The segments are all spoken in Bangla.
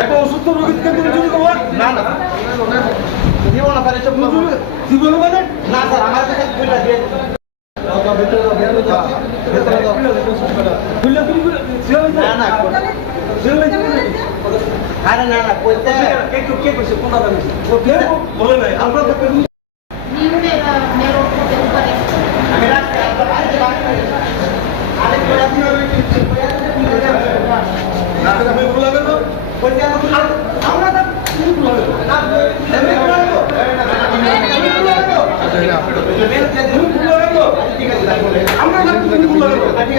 একটা অসুস্থ রোগীকে তুমি চুরি করব না না। জীবন স্যার এসব করব না। মানে? না স্যার আমার কাছে বইটা দিয়ে না না আরে না না কইতে। কে কে করছে কোনটা জানিস? ও কে বলে নাই। আমরা তো নিম্নে মেরো হতে পারে আমি রাখতে আরে রাখতে আরে কইয়া দিও না আমি বলে গেল কইতে আমরা তো না আমি বলব আমি বলব তুমি বলে গেল ঠিক আছে স্যার বলে আমরা না তুমি বলে গেল ঠিক আছে স্যার বলে গেল তুমি বলে গেল স্যার বলে গেছে দিয়ে দিন এনে দিয়ে দিন তুমি বলে গেল তানিও করে শুনে দিয়ে দিন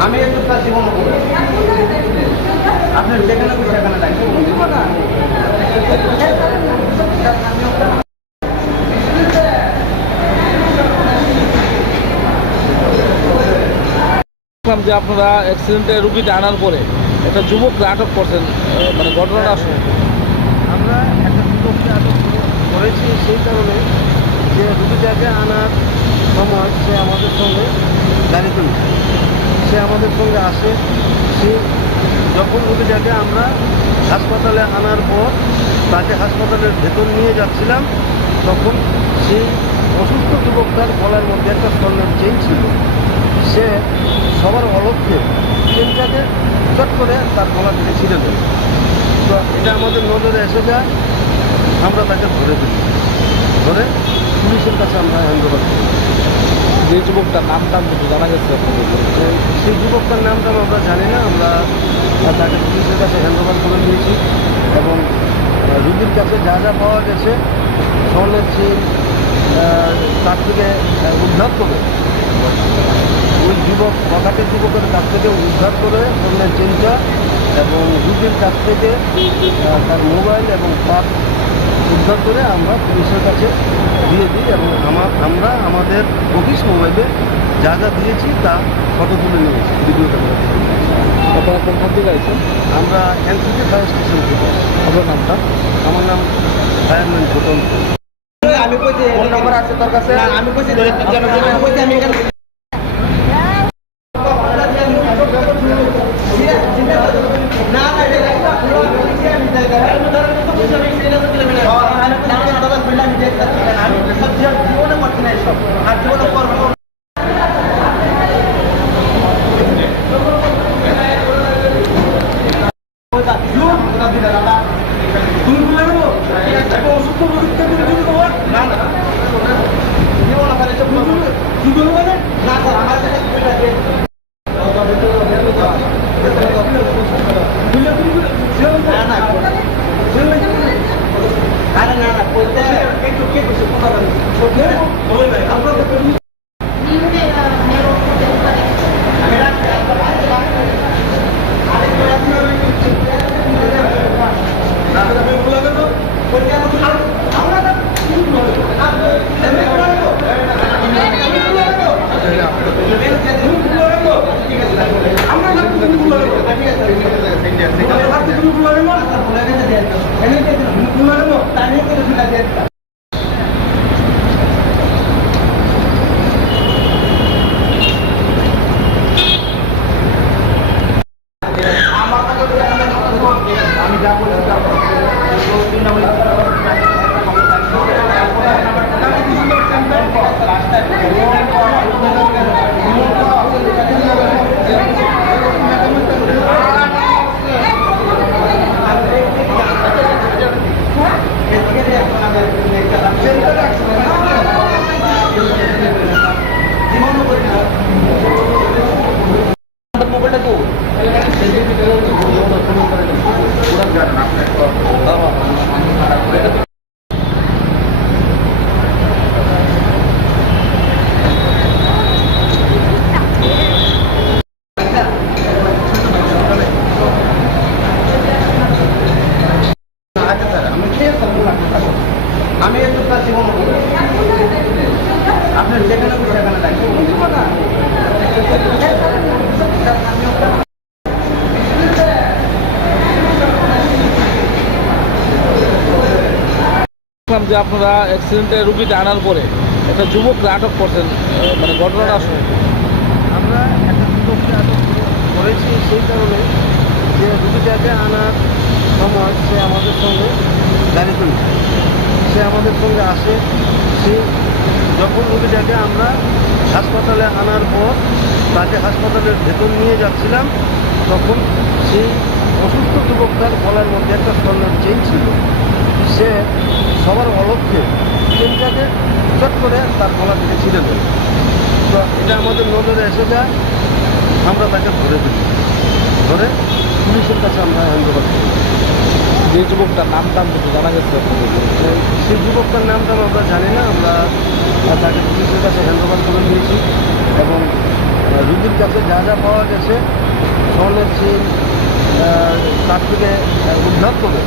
আমি একটু তার জীবন আপনার যেখানে সেখানে দেখলাম যে আপনারা অ্যাক্সিডেন্টে রুগীটা আনার পরে একটা যুবককে আটক করছেন মানে ঘটনাটা আসলে আমরা একটা যুবককে আটক করে- করেছি সেই কারণে যে রুগীটাকে আনার সময় সে আমাদের সঙ্গে গাড়িতে। সে আমাদের সঙ্গে আসে, সে যখন রুগীটাকে আমরা হাসপাতালে আনার পর তাকে হাসপাতালের ভেতর নিয়ে যাচ্ছিলাম, তখন সেই অসুস্থ যুবকটার গলার মধ্যে একটা স্বর্ণের চেইন ছিল। সে সবার অলক্ষ্যে চেনটাকে চট করে তার গলা থেকে ছিঁড়ে দেয় তো এটা আমাদের নজরে এসে যায়, আমরা তাকে ধরে দিই ধরে পুলিশের কাছে আমরা হ্যান্ড ওভার করি। যে যুবকটার নামটা কিন্তু জানা গেছে সেই যুবকটার নাম নামটা আমরা জানি না, আমরা তাকে পুলিশের কাছে হ্যান্ড ওভার করে দিয়েছি এবং রুগীর কাছে যা যা পাওয়া গেছে স্বর্ণের চেন তার থেকে উদ্ধার করে, ওই যুবক, বখাটের যুবকের কাছ থেকে উদ্ধার করে স্বর্ণের চেনটা এবং রুগীর কাছ থেকে তার মোবাইল এবং পার্স উদ্ধার করে আমরা পুলিশের কাছে দিয়ে দিই এবং আমার আমরা আমাদের অফিস মোবাইলে যা যা দিয়েছি তা ফটো তুলে নিয়েছি ভিডিও ক্যামেরা। আপনারা কোনখান থেকে আইছেন? আমরা এনসিপি ফায়ার স্টেশন থেকে। আপনার নামটা? আমার নাম ফায়ারম্যান ভূতন আমি কইছি ফোন নাম্বার আছে তোর কাছে? আমি কইছি ধরে আমি কইছি আমি এখানে না না এটা একটা পুরো আমি যাই আমি সব জীবনে করছি না এসব আর জীবনে করব না। না আমরা Tá Tama. যে আপনারা অ্যাক্সিডেন্টে রুগীটা আনার পরে একটা যুবককে আটক করছেন মানে ঘটনাটা শুনে আমরা একটা যুবককে আটক করেছি সেই কারণে যে রুগীটাকে আনার সময় সে আমাদের সঙ্গে গাড়িতে সে আমাদের সঙ্গে আসে সে যখন রুগীটাকে আমরা হাসপাতালে আনার পর তাকে হাসপাতালের ভেতর নিয়ে যাচ্ছিলাম তখন সেই অসুস্থ যুবকটার গলার মধ্যে একটা স্বর্ণের চেইন ছিল। সে সবার অলক্ষ্যে চেনটাকে চট করে তার গলা থেকে ছিঁড়ে দেয়। তো এটা আমাদের নজরে এসে যায়, আমরা তাকে ধরে দিই ধরে পুলিশের কাছে আমরা হ্যান্ড ওভার করি। যে যুবকটার নাম টাম জানা গেছে সেই- যুবকটার নামটা আমরা জানি না, আমরা তাকে পুলিশের কাছে হ্যান্ড ওভার করে দিয়েছি। এবং রুগীর কাছে যা যা পাওয়া গেছে স্বর্ণের চেন তার থেকে উদ্ধার করে